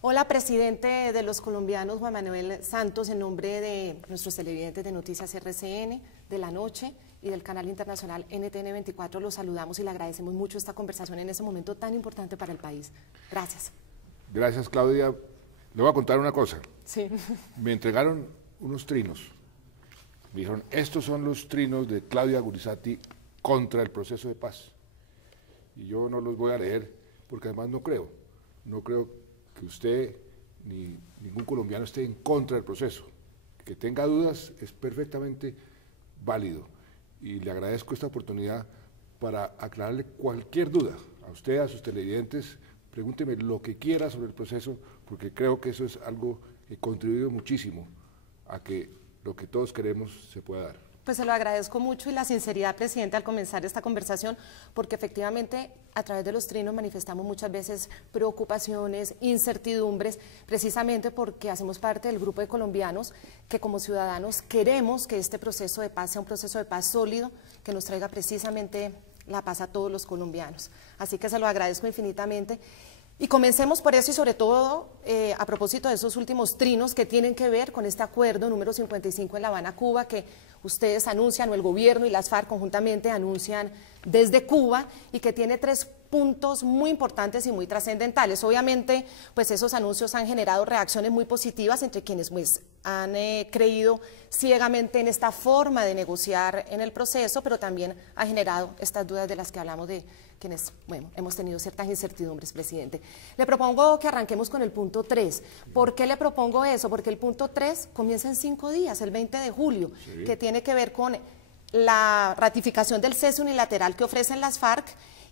Hola, presidente de los colombianos, Juan Manuel Santos, en nombre de nuestros televidentes de Noticias RCN, de La Noche y del canal internacional NTN 24, los saludamos y le agradecemos mucho esta conversación en ese momento tan importante para el país. Gracias. Gracias, Claudia. Le voy a contar una cosa. Sí. Me entregaron unos trinos. Me dijeron, estos son los trinos de Claudia Gurizati contra el proceso de paz. Y yo no los voy a leer, porque además no creo que usted ni ningún colombiano esté en contra del proceso. Que tenga dudas es perfectamente válido. Y le agradezco esta oportunidad para aclararle cualquier duda a usted, a sus televidentes. Pregúnteme lo que quiera sobre el proceso, porque creo que eso es algo que ha contribuido muchísimo a que lo que todos queremos se pueda dar. Pues se lo agradezco mucho y la sinceridad, presidente, al comenzar esta conversación, porque efectivamente a través de los trinos manifestamos muchas veces preocupaciones, incertidumbres, precisamente porque hacemos parte del grupo de colombianos que como ciudadanos queremos que este proceso de paz sea un proceso de paz sólido, que nos traiga precisamente la paz a todos los colombianos. Así que se lo agradezco infinitamente. Y comencemos por eso y sobre todo a propósito de esos últimos trinos que tienen que ver con este acuerdo número 55 en La Habana, Cuba, que ustedes anuncian, o el gobierno y las FARC conjuntamente anuncian desde Cuba, y que tiene 3 puntos muy importantes y muy trascendentales. Obviamente, pues esos anuncios han generado reacciones muy positivas entre quienes pues, han creído ciegamente en esta forma de negociar en el proceso, pero también ha generado estas dudas de las que hablamos de quienes, bueno, hemos tenido ciertas incertidumbres, presidente. Le propongo que arranquemos con el punto 3. ¿Por qué le propongo eso? Porque el punto 3 comienza en 5 días, el 20 de julio, sí, que tiene que ver con la ratificación del cese unilateral que ofrecen las FARC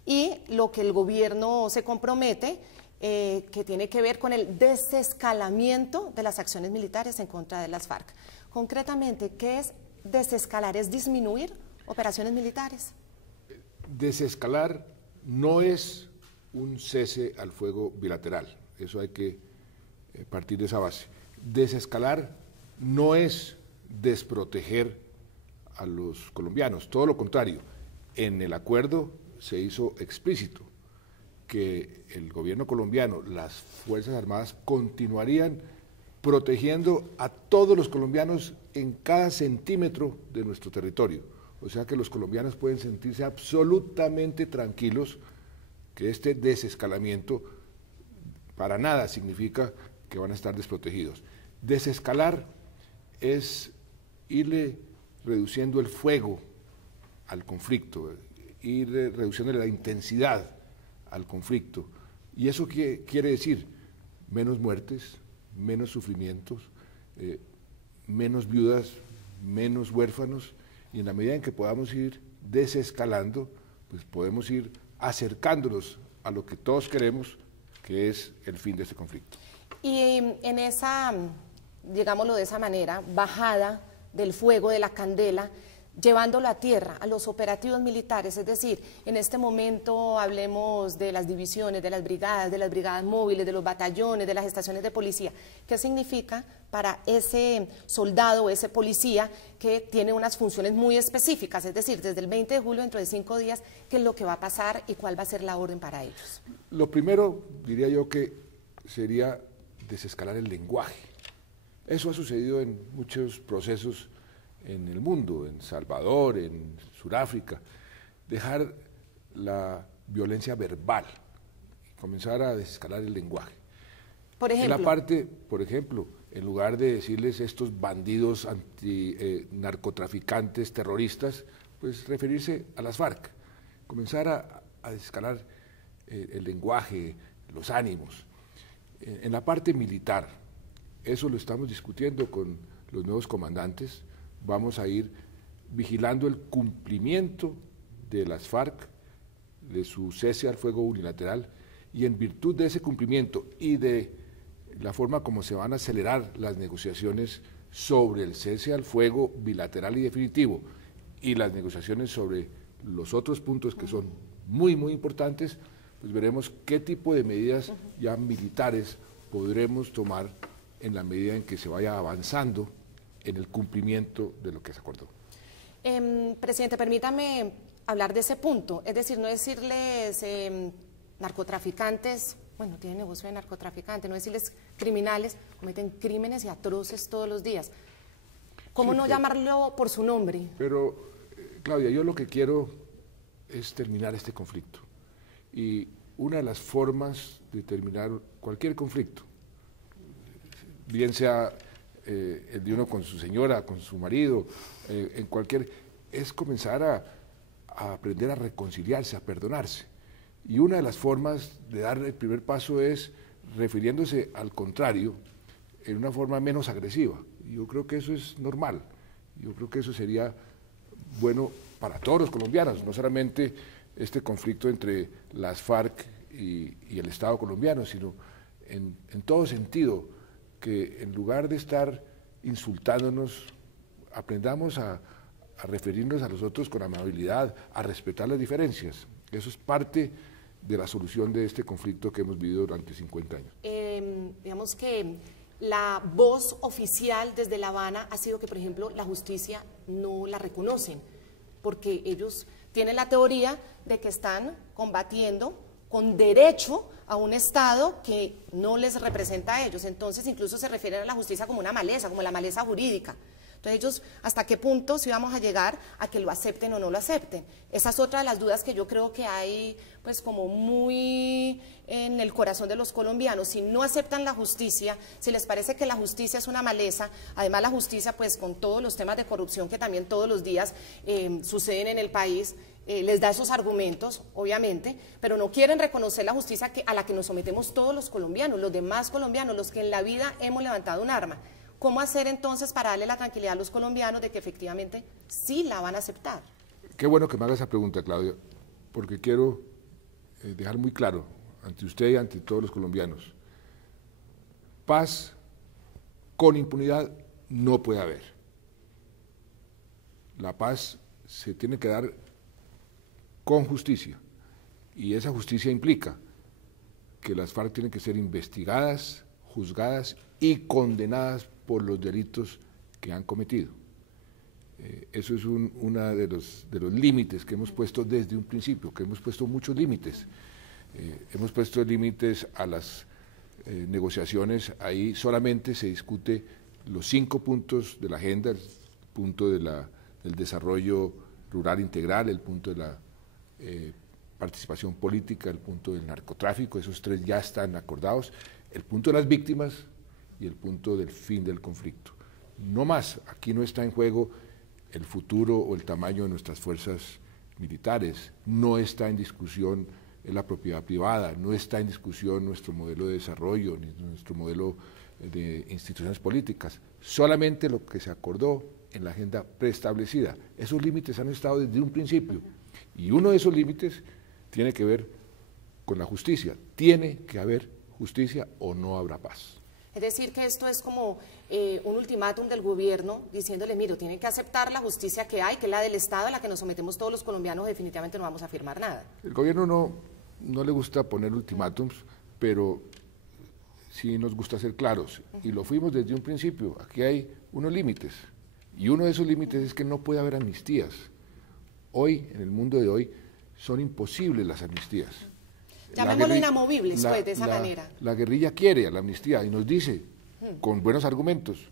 y lo que el gobierno se compromete, que tiene que ver con el desescalamiento de las acciones militares en contra de las FARC. Concretamente, ¿qué es desescalar? ¿Es disminuir operaciones militares? Desescalar no es un cese al fuego bilateral, eso hay que partir de esa base. Desescalar no es desproteger a los colombianos, todo lo contrario. En el acuerdo se hizo explícito que el gobierno colombiano, las Fuerzas Armadas continuarían protegiendo a todos los colombianos en cada centímetro de nuestro territorio. O sea que los colombianos pueden sentirse absolutamente tranquilos que este desescalamiento para nada significa que van a estar desprotegidos. Desescalar es irle reduciendo el fuego al conflicto, ir reduciendo la intensidad al conflicto. Y eso quiere decir menos muertes, menos sufrimientos, menos viudas, menos huérfanos, y en la medida en que podamos ir desescalando, pues podemos ir acercándonos a lo que todos queremos, que es el fin de este conflicto. Y en esa, digámoslo de esa manera, bajada del fuego, de la candela, llevándolo a tierra, a los operativos militares, es decir, en este momento hablemos de las divisiones, de las brigadas móviles, de los batallones, de las estaciones de policía. ¿Qué significa para ese soldado o ese policía que tiene unas funciones muy específicas? Es decir, desde el 20 de julio, dentro de 5 días, ¿qué es lo que va a pasar y cuál va a ser la orden para ellos? Lo primero, diría yo, que sería desescalar el lenguaje. Eso ha sucedido en muchos procesos en el mundo, en Salvador, en Sudáfrica, dejar la violencia verbal y comenzar a desescalar el lenguaje. Por ejemplo, en la parte, por ejemplo, en lugar de decirles estos bandidos narcotraficantes, terroristas, pues referirse a las FARC, comenzar a desescalar el lenguaje, los ánimos. En la parte militar, eso lo estamos discutiendo con los nuevos comandantes. Vamos a ir vigilando el cumplimiento de las FARC, de su cese al fuego unilateral, y en virtud de ese cumplimiento y de la forma como se van a acelerar las negociaciones sobre el cese al fuego bilateral y definitivo, y las negociaciones sobre los otros puntos que son muy, muy importantes, pues veremos qué tipo de medidas ya militares podremos tomar en la medida en que se vaya avanzando en el cumplimiento de lo que se acordó. Presidente, permítame hablar de ese punto, es decir, no decirles narcotraficantes bueno, tienen negocio de narcotraficante, no decirles criminales, cometen crímenes y atroces todos los días. ¿Cómo Sí, no llamarlo por su nombre? Pero, Claudia, yo lo que quiero es terminar este conflicto. Y una de las formas de terminar cualquier conflicto, bien sea el de uno con su señora, con su marido, en cualquier, es comenzar a aprender a reconciliarse, a perdonarse. Y una de las formas de dar el primer paso es refiriéndose al contrario en una forma menos agresiva. Yo creo que eso es normal. Yo creo que eso sería bueno para todos los colombianos, no solamente este conflicto entre las FARC y el Estado colombiano, sino en todo sentido, que en lugar de estar insultándonos, aprendamos a referirnos a los otros con amabilidad, a respetar las diferencias. Eso es parte de la solución de este conflicto que hemos vivido durante 50 años. Digamos que la voz oficial desde La Habana ha sido que, por ejemplo, la justicia no la reconocen, porque ellos tienen la teoría de que están combatiendo con derecho a un Estado que no les representa a ellos. Entonces, incluso se refieren a la justicia como una maleza, como la maleza jurídica. Entonces, ellos, ¿hasta qué punto si vamos a llegar a que lo acepten o no lo acepten? Esa es otra de las dudas que yo creo que hay, pues, como muy en el corazón de los colombianos. Si no aceptan la justicia, si les parece que la justicia es una maleza, además la justicia, pues, con todos los temas de corrupción que también todos los días suceden en el país, les da esos argumentos, obviamente, pero no quieren reconocer la justicia a la que nos sometemos todos los colombianos, los demás colombianos, los que en la vida hemos levantado un arma. ¿Cómo hacer entonces para darle la tranquilidad a los colombianos de que efectivamente sí la van a aceptar? Qué bueno que me haga esa pregunta, Claudia, porque quiero dejar muy claro ante usted y ante todos los colombianos, paz con impunidad no puede haber. La paz se tiene que dar con justicia, y esa justicia implica que las FARC tienen que ser investigadas, juzgadas y condenadas por los delitos que han cometido. Eso es uno de los límites que hemos puesto desde un principio, que hemos puesto muchos límites. Hemos puesto límites a las negociaciones, ahí solamente se discute los 5 puntos de la agenda, el punto del desarrollo rural integral, el punto de la participación política, el punto del narcotráfico, esos 3 ya están acordados, el punto de las víctimas y el punto del fin del conflicto. No más, aquí no está en juego el futuro o el tamaño de nuestras fuerzas militares, no está en discusión la propiedad privada, no está en discusión nuestro modelo de desarrollo, ni nuestro modelo de instituciones políticas, solamente lo que se acordó en la agenda preestablecida. Esos límites han estado desde un principio, y uno de esos límites tiene que ver con la justicia. Tiene que haber justicia o no habrá paz. Es decir, que esto es como un ultimátum del gobierno diciéndole, mire, tienen que aceptar la justicia que hay, que es la del Estado, a la que nos sometemos todos los colombianos, definitivamente no vamos a firmar nada. El gobierno no le gusta poner ultimátums, pero sí nos gusta ser claros, y lo fuimos desde un principio. Aquí hay unos límites, y uno de esos límites es que no puede haber amnistías. Hoy, en el mundo de hoy, son imposibles las amnistías. Llamémoslo inamovibles, pues, de esa manera. La guerrilla quiere a la amnistía y nos dice, con buenos argumentos,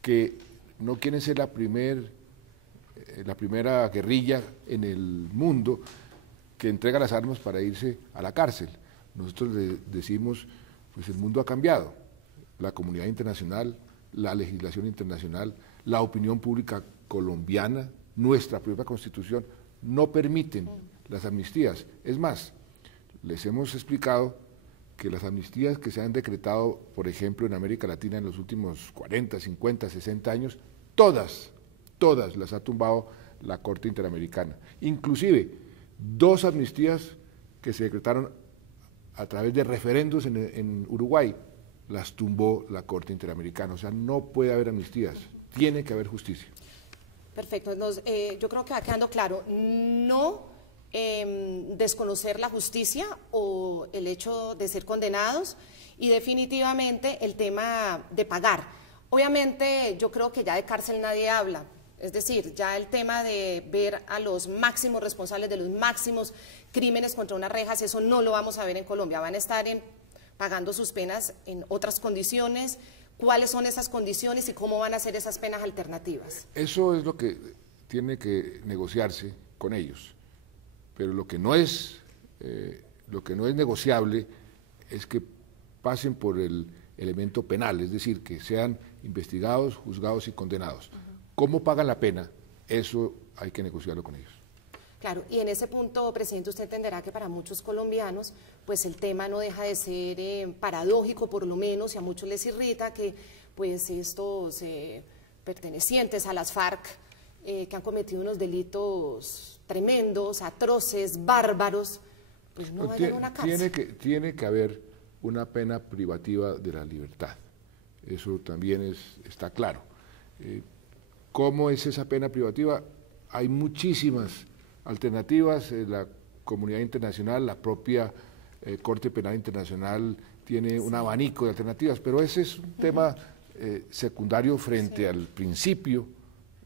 que no quieren ser la primera guerrilla en el mundo que entrega las armas para irse a la cárcel. Nosotros le decimos, pues el mundo ha cambiado, la comunidad internacional, la legislación internacional, la opinión pública colombiana, nuestra propia Constitución, no permiten las amnistías. Es más, les hemos explicado que las amnistías que se han decretado, por ejemplo, en América Latina en los últimos 40, 50, 60 años, todas las ha tumbado la Corte Interamericana. Inclusive, 2 amnistías que se decretaron a través de referendos en Uruguay, las tumbó la Corte Interamericana. O sea, no puede haber amnistías, tiene que haber justicia. Perfecto, yo creo que va quedando claro, no desconocer la justicia o el hecho de ser condenados, y definitivamente el tema de pagar. Obviamente yo creo que ya de cárcel nadie habla, es decir, ya el tema de ver a los máximos responsables de los máximos crímenes contra unas rejas, eso no lo vamos a ver en Colombia, van a estar en pagando sus penas en otras condiciones. ¿Cuáles son esas condiciones y cómo van a ser esas penas alternativas? Eso es lo que tiene que negociarse con ellos, pero lo que no es negociable es que pasen por el elemento penal, es decir, que sean investigados, juzgados y condenados. ¿Cómo pagan la pena? Eso hay que negociarlo con ellos. Claro, y en ese punto, presidente, usted entenderá que para muchos colombianos, pues el tema no deja de ser paradójico, por lo menos, y a muchos les irrita que pues estos pertenecientes a las FARC, que han cometido unos delitos tremendos, atroces, bárbaros, pues no vayan a una cárcel. Tiene que haber una pena privativa de la libertad, eso también está claro. ¿Cómo es esa pena privativa? Hay muchísimas alternativas, la comunidad internacional, la propia Corte Penal Internacional tiene un abanico de alternativas, pero ese es un tema secundario frente al principio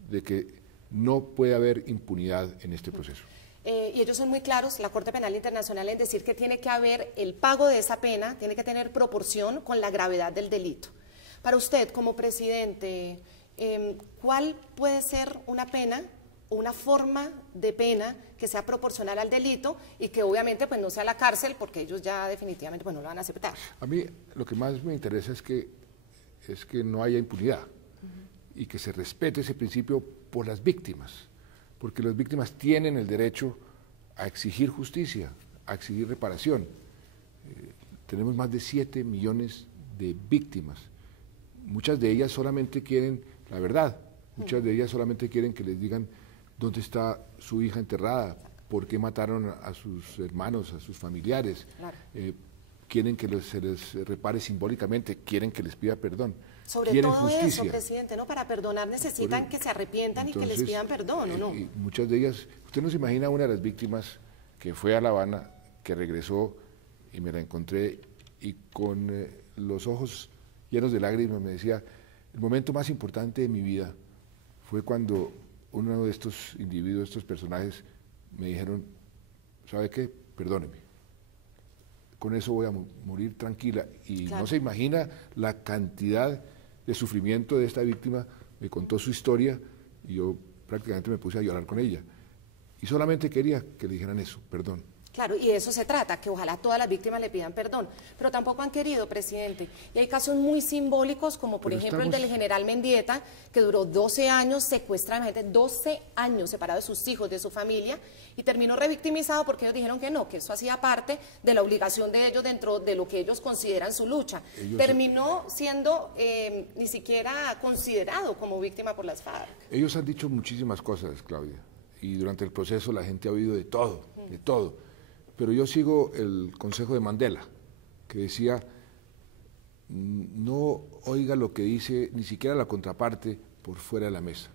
de que no puede haber impunidad en este proceso. Y ellos son muy claros, la Corte Penal Internacional, en decir que tiene que haber el pago de esa pena, tiene que tener proporción con la gravedad del delito. Para usted, como presidente, ¿cuál puede ser una pena, una forma de pena que sea proporcional al delito y que obviamente pues no sea la cárcel, porque ellos ya definitivamente pues no lo van a aceptar? A mí lo que más me interesa es que no haya impunidad y que se respete ese principio por las víctimas, porque las víctimas tienen el derecho a exigir justicia, a exigir reparación. Tenemos más de 7 millones de víctimas, muchas de ellas solamente quieren la verdad, muchas de ellas solamente quieren que les digan dónde está su hija enterrada, por qué mataron a sus hermanos, a sus familiares, Claro. Quieren que se les repare simbólicamente, quieren que les pida perdón. Sobre quieren todo justicia. eso, presidente, ¿no? Para perdonar necesitan que se arrepientan y que les pidan perdón, ¿o no? Y muchas de ellas, usted no se imagina una de las víctimas que fue a La Habana, que regresó y me la encontré y con los ojos llenos de lágrimas me decía, el momento más importante de mi vida fue cuando uno de estos individuos, estos personajes, me dijeron, ¿sabe qué? Perdóneme. Con eso voy a morir tranquila. Y claro. No se imagina la cantidad de sufrimiento de esta víctima. Me contó su historia y yo prácticamente me puse a llorar con ella. Y solamente quería que le dijeran eso, perdón. Claro, y de eso se trata, que ojalá todas las víctimas le pidan perdón, pero tampoco han querido, presidente. Y hay casos muy simbólicos, como por ejemplo el del general Mendieta, que duró 12 años secuestrado, 12 años separado de sus hijos, de su familia, y terminó revictimizado porque ellos dijeron que no, que eso hacía parte de la obligación de ellos dentro de lo que ellos consideran su lucha. Terminó siendo ni siquiera considerado como víctima por las FARC. Ellos han dicho muchísimas cosas, Claudia, y durante el proceso la gente ha oído de todo, de todo. Pero yo sigo el consejo de Mandela, que decía, no oiga lo que dice ni siquiera la contraparte por fuera de la mesa.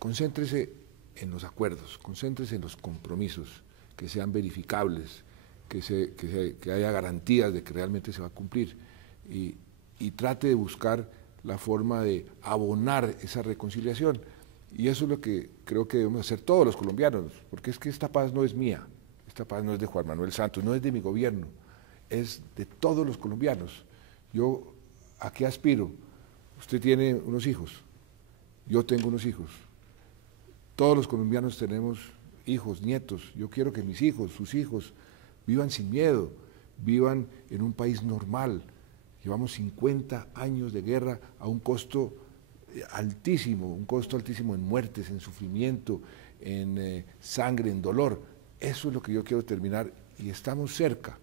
Concéntrese en los acuerdos, concéntrese en los compromisos, que sean verificables, que haya garantías de que realmente se va a cumplir y trate de buscar la forma de abonar esa reconciliación. Y eso es lo que creo que debemos hacer todos los colombianos, porque es que esta paz no es mía. Esta paz no es de Juan Manuel Santos, no es de mi gobierno, es de todos los colombianos. Yo, ¿a qué aspiro? Usted tiene unos hijos, yo tengo unos hijos. Todos los colombianos tenemos hijos, nietos. Yo quiero que mis hijos, sus hijos, vivan sin miedo, vivan en un país normal. Llevamos 50 años de guerra a un costo altísimo en muertes, en sufrimiento, en sangre, en dolor. Eso es lo que yo quiero terminar y estamos cerca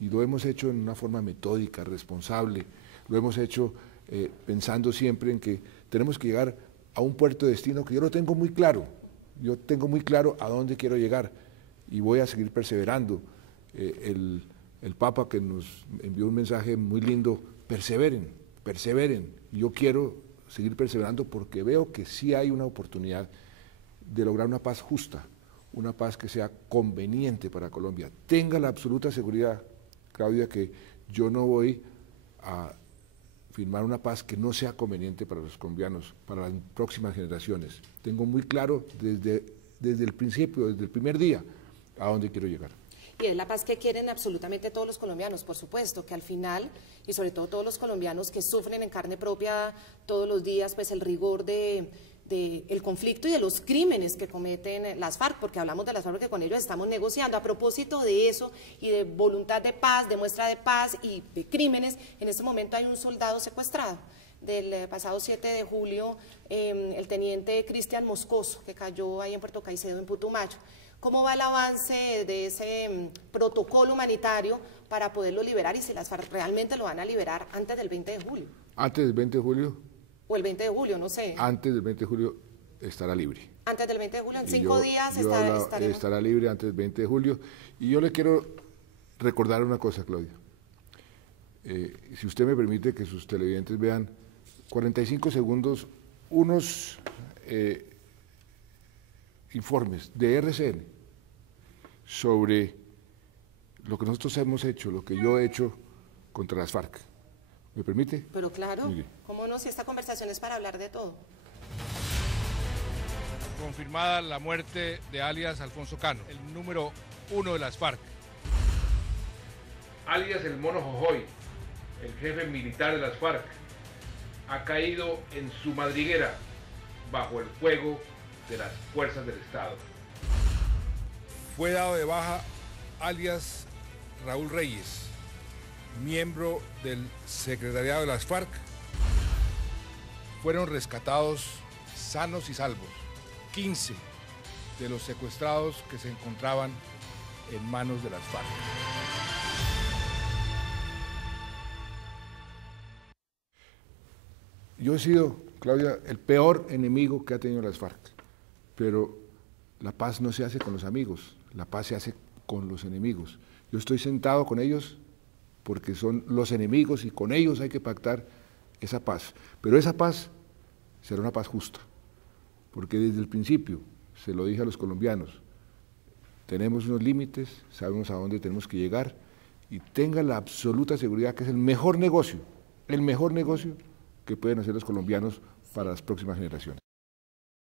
y lo hemos hecho en una forma metódica, responsable, lo hemos hecho pensando siempre en que tenemos que llegar a un puerto de destino que yo lo tengo muy claro, yo tengo muy claro a dónde quiero llegar y voy a seguir perseverando. El Papa que nos envió un mensaje muy lindo, perseveren, y yo quiero seguir perseverando porque veo que sí hay una oportunidad de lograr una paz justa, una paz que sea conveniente para Colombia. Tenga la absoluta seguridad, Claudia, que yo no voy a firmar una paz que no sea conveniente para los colombianos, para las próximas generaciones. Tengo muy claro desde el principio, desde el primer día, a dónde quiero llegar. y es la paz que quieren absolutamente todos los colombianos, por supuesto, que al final, y sobre todo todos los colombianos que sufren en carne propia todos los días, pues el rigor de el conflicto y de los crímenes que cometen las FARC, porque hablamos de las FARC porque con ellos estamos negociando. A propósito de eso y de voluntad de paz, de muestra de paz y de crímenes, en este momento hay un soldado secuestrado. Del pasado 7 de julio, el teniente Cristian Moscoso, que cayó ahí en Puerto Caicedo, en Putumayo. ¿Cómo va el avance de ese protocolo humanitario para poderlo liberar y si las FARC realmente lo van a liberar antes del 20 de julio? Antes del 20 de julio. O el 20 de julio, no sé. Antes del 20 de julio estará libre. Antes del 20 de julio, en Y 5 días estaremos. Estará libre antes del 20 de julio. Y yo le quiero recordar una cosa, Claudia. Si usted me permite que sus televidentes vean 45 segundos, unos informes de RCN sobre lo que nosotros hemos hecho, lo que yo he hecho contra las FARC. ¿Me permite? Pero claro, Mire. ¿Cómo no? Si esta conversación es para hablar de todo. Confirmada la muerte de alias Alfonso Cano, el número 1 de las FARC. Alias el Mono Jojoy, el jefe militar de las FARC, ha caído en su madriguera bajo el fuego de las fuerzas del Estado. Fue dado de baja alias Raúl Reyes, miembro del secretariado de las FARC. Fueron rescatados sanos y salvos 15 de los secuestrados que se encontraban en manos de las FARC. Yo he sido, Claudia, el peor enemigo que ha tenido las FARC, pero la paz no se hace con los amigos, la paz se hace con los enemigos. Yo estoy sentado con ellos porque son los enemigos y con ellos hay que pactar esa paz. Pero esa paz será una paz justa, porque desde el principio, se lo dije a los colombianos, tenemos unos límites, sabemos a dónde tenemos que llegar y tengan la absoluta seguridad que es el mejor negocio que pueden hacer los colombianos para las próximas generaciones.